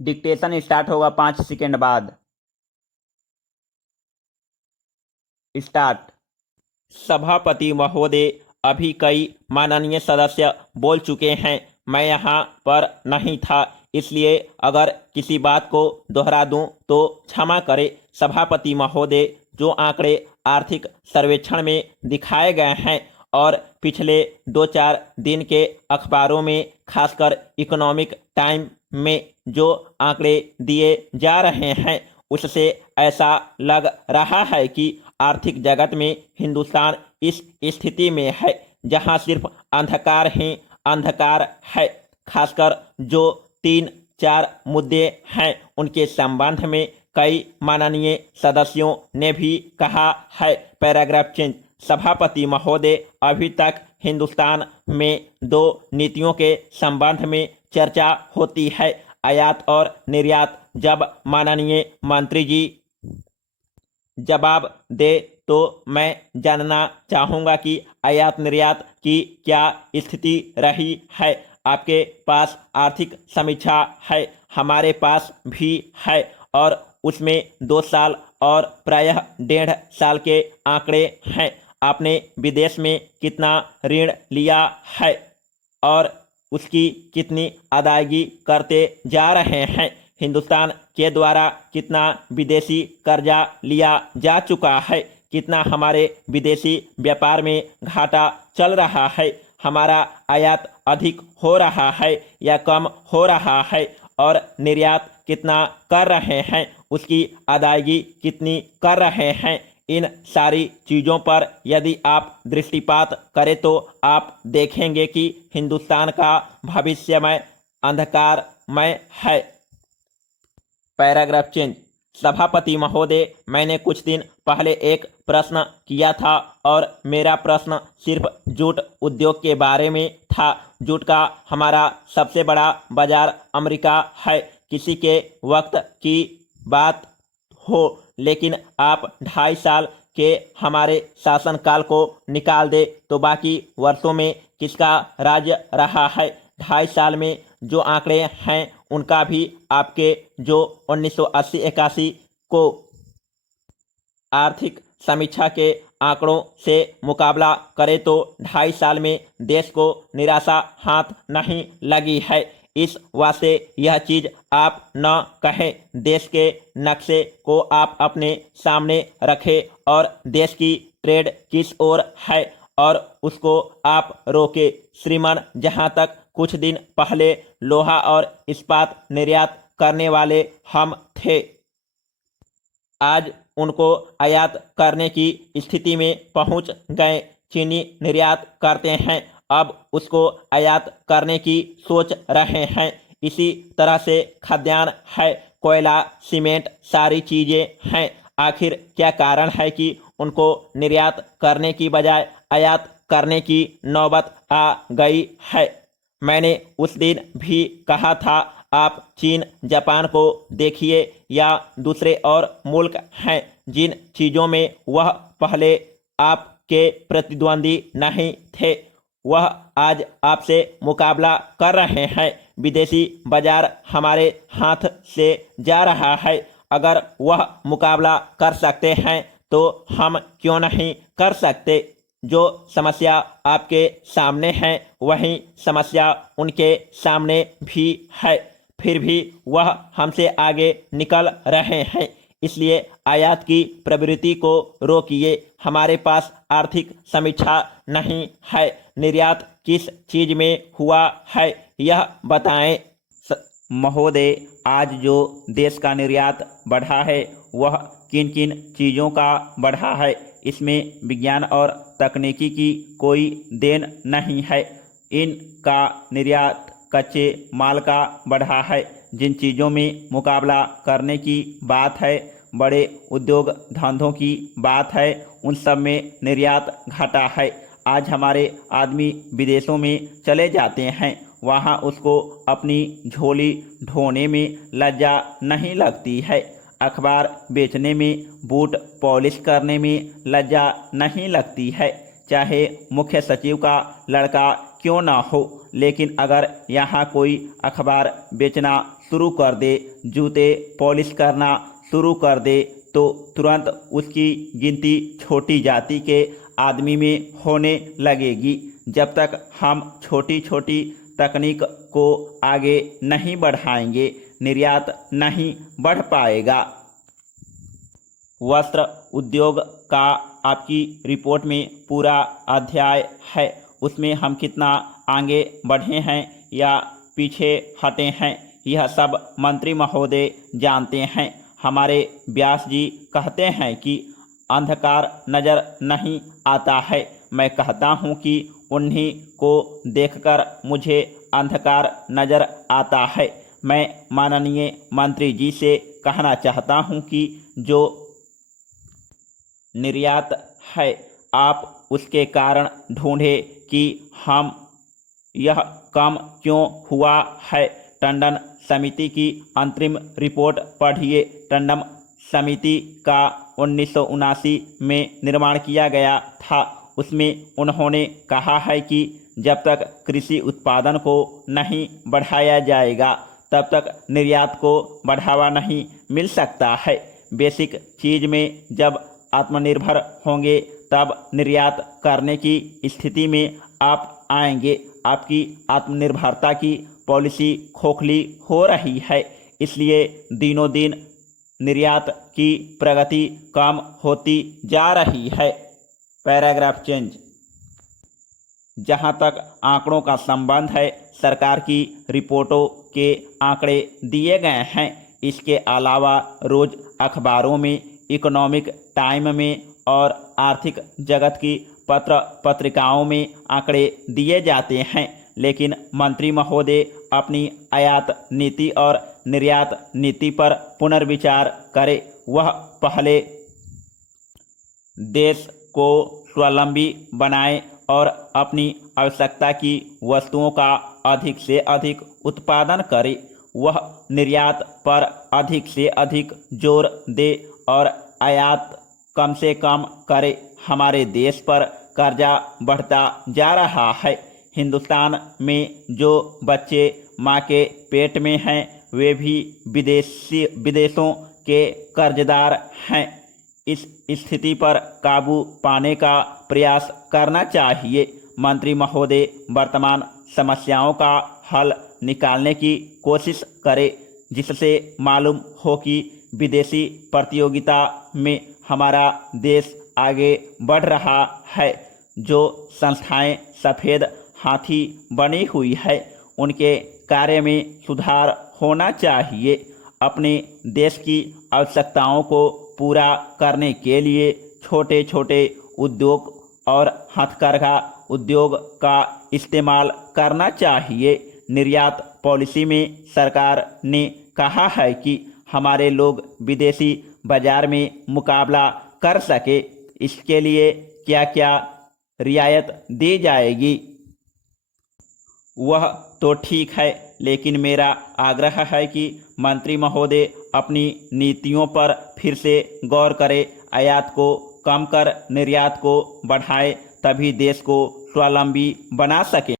Dictation start होगा 5 second बाद। Start. सभापति महोदय, अभी कई माननीय सदस्य बोल चुके हैं, मैं यहाँ पर नहीं था, इसलिए अगर किसी बात को दोहरा दूं तो क्षमा करें। सभापति महोदय, जो आंकड़े आर्थिक सर्वेक्षण में दिखाए गए हैं और पिछले 2-4 दिन के अखबारों में, खासकर इकोनॉमिक टाइम में जो आंकड़े दिए जा रहे हैं, उससे ऐसा लग रहा है कि आर्थिक जगत में हिंदुस्तान इस स्थिति में है जहां सिर्फ अंधकार ही अंधकार है। खासकर जो 3-4 मुद्दे हैं उनके संबंध में कई माननीय सदस्यों ने भी कहा है। Paragraph change. सभापति महोदय, अभी तक हिंदुस्तान में 2 नीतियों के संबंध में चर्चा होती है, आयात और निर्यात। जब माननीय मंत्री जी जवाब दे तो मैं जानना चाहूँगा कि आयात निर्यात की क्या स्थिति रही है। आपके पास आर्थिक समीक्षा है, हमारे पास भी है, और उसमें 2 साल और प्रायः 1.5 साल के आंकड़े हैं। आपने विदेश में कितना ऋण लिया है और उसकी कितनी अदायगी करते जा रहे हैं। हिंदुस्तान के द्वारा कितना विदेशी कर्जा लिया जा चुका है, कितना हमारे विदेशी व्यापार में घाटा चल रहा है, हमारा आयात अधिक हो रहा है या कम हो रहा है, और निर्यात कितना कर रहे हैं, उसकी अदायगी कितनी कर रहे हैं। इन सारी चीज़ों पर यदि आप दृष्टिपात करें तो आप देखेंगे कि हिंदुस्तान का भविष्यमय अंधकारमय है। Paragraph change. सभापति महोदय, मैंने कुछ दिन पहले एक प्रश्न किया था और मेरा प्रश्न सिर्फ जूट उद्योग के बारे में था। जूट का हमारा सबसे बड़ा बाजार अमेरिका है। किसी के वक्त की बात हो, लेकिन आप 2.5 साल के हमारे शासनकाल को निकाल दे तो बाकी वर्षों में किसका राज्य रहा है। 2.5 साल में जो आंकड़े हैं उनका भी आपके जो 1980-81 को आर्थिक समीक्षा के आंकड़ों से मुकाबला करें तो 2.5 साल में देश को निराशा हाथ नहीं लगी है। इस वास्ते यह चीज़ आप न कहें, देश के नक्शे को आप अपने सामने रखें और देश की ट्रेड किस ओर है और उसको आप रोके। श्रीमान, जहां तक कुछ दिन पहले लोहा और इस्पात निर्यात करने वाले हम थे, आज उनको आयात करने की स्थिति में पहुंच गए। चीनी निर्यात करते हैं, अब उसको आयात करने की सोच रहे हैं। इसी तरह से खाद्यान्न है, कोयला, सीमेंट, सारी चीज़ें हैं। आखिर क्या कारण है कि उनको निर्यात करने की बजाय आयात करने की नौबत आ गई है। मैंने उस दिन भी कहा था, आप चीन, जापान को देखिए या दूसरे और मुल्क हैं जिन चीज़ों में वह पहले आपके प्रतिद्वंदी नहीं थे, वह आज आपसे मुकाबला कर रहे हैं। विदेशी बाजार हमारे हाथ से जा रहा है। अगर वह मुकाबला कर सकते हैं तो हम क्यों नहीं कर सकते। जो समस्या आपके सामने है वही समस्या उनके सामने भी है, फिर भी वह हमसे आगे निकल रहे हैं। इसलिए आयात की प्रवृत्ति को रोकिए। हमारे पास आर्थिक समीक्षा नहीं है, निर्यात किस चीज़ में हुआ है यह बताएं। महोदय, आज जो देश का निर्यात बढ़ा है वह किन किन चीज़ों का बढ़ा है, इसमें विज्ञान और तकनीकी की कोई देन नहीं है। इनका निर्यात कच्चे माल का बढ़ा है। जिन चीज़ों में मुकाबला करने की बात है, बड़े उद्योग धंधों की बात है, उन सब में निर्यात घटा है। आज हमारे आदमी विदेशों में चले जाते हैं, वहाँ उसको अपनी झोली ढोने में लज्जा नहीं लगती है, अखबार बेचने में, बूट पॉलिश करने में लज्जा नहीं लगती है, चाहे मुख्य सचिव का लड़का क्यों ना हो। लेकिन अगर यहाँ कोई अखबार बेचना शुरू कर दे, जूते पॉलिश करना शुरू कर दे, तो तुरंत उसकी गिनती छोटी जाति के आदमी में होने लगेगी। जब तक हम छोटी छोटी तकनीक को आगे नहीं बढ़ाएंगे, निर्यात नहीं बढ़ पाएगा। वस्त्र उद्योग का आपकी रिपोर्ट में पूरा अध्याय है, उसमें हम कितना आगे बढ़े हैं या पीछे हटे हैं, यह सब मंत्री महोदय जानते हैं। हमारे व्यास जी कहते हैं कि अंधकार नजर नहीं आता है, मैं कहता हूँ कि उन्हीं को देखकर मुझे अंधकार नजर आता है। मैं माननीय मंत्री जी से कहना चाहता हूँ कि जो निर्यात है, आप उसके कारण ढूंढे कि हम यह कम क्यों हुआ है। टंडन समिति की अंतरिम रिपोर्ट पढ़िए। टंडन समिति का 1979 में निर्माण किया गया था। उसमें उन्होंने कहा है कि जब तक कृषि उत्पादन को नहीं बढ़ाया जाएगा, तब तक निर्यात को बढ़ावा नहीं मिल सकता है। बेसिक चीज में जब आत्मनिर्भर होंगे, तब निर्यात करने की स्थिति में आप आएंगे। आपकी आत्मनिर्भरता की पॉलिसी खोखली हो रही है, इसलिए दिनों दिन निर्यात की प्रगति कम होती जा रही है। Paragraph change. जहां तक आंकड़ों का संबंध है, सरकार की रिपोर्टों के आंकड़े दिए गए हैं। इसके अलावा रोज अखबारों में, इकोनॉमिक टाइम में और आर्थिक जगत की पत्र पत्रिकाओं में आंकड़े दिए जाते हैं, लेकिन मंत्री महोदय अपनी आयात नीति और निर्यात नीति पर पुनर्विचार करें। वह पहले देश को स्वावलंबी बनाए और अपनी आवश्यकता की वस्तुओं का अधिक से अधिक उत्पादन करे। वह निर्यात पर अधिक से अधिक जोर दे और आयात कम से कम करे। हमारे देश पर कर्जा बढ़ता जा रहा है। हिंदुस्तान में जो बच्चे माँ के पेट में हैं, वे भी विदेशों के कर्जदार हैं। इस स्थिति पर काबू पाने का प्रयास करना चाहिए। मंत्री महोदय वर्तमान समस्याओं का हल निकालने की कोशिश करें, जिससे मालूम हो कि विदेशी प्रतियोगिता में हमारा देश आगे बढ़ रहा है। जो संस्थाएं सफ़ेद हाथी बनी हुई है, उनके कार्य में सुधार होना चाहिए। अपने देश की आवश्यकताओं को पूरा करने के लिए छोटे छोटे उद्योग और हथकरघा उद्योग का इस्तेमाल करना चाहिए। निर्यात पॉलिसी में सरकार ने कहा है कि हमारे लोग विदेशी बाजार में मुकाबला कर सके, इसके लिए क्या क्या रियायत दी जाएगी। वह तो ठीक है, लेकिन मेरा आग्रह है कि मंत्री महोदय अपनी नीतियों पर फिर से गौर करें। आयात को कम कर निर्यात को बढ़ाए, तभी देश को स्वावलंबी बना सकें।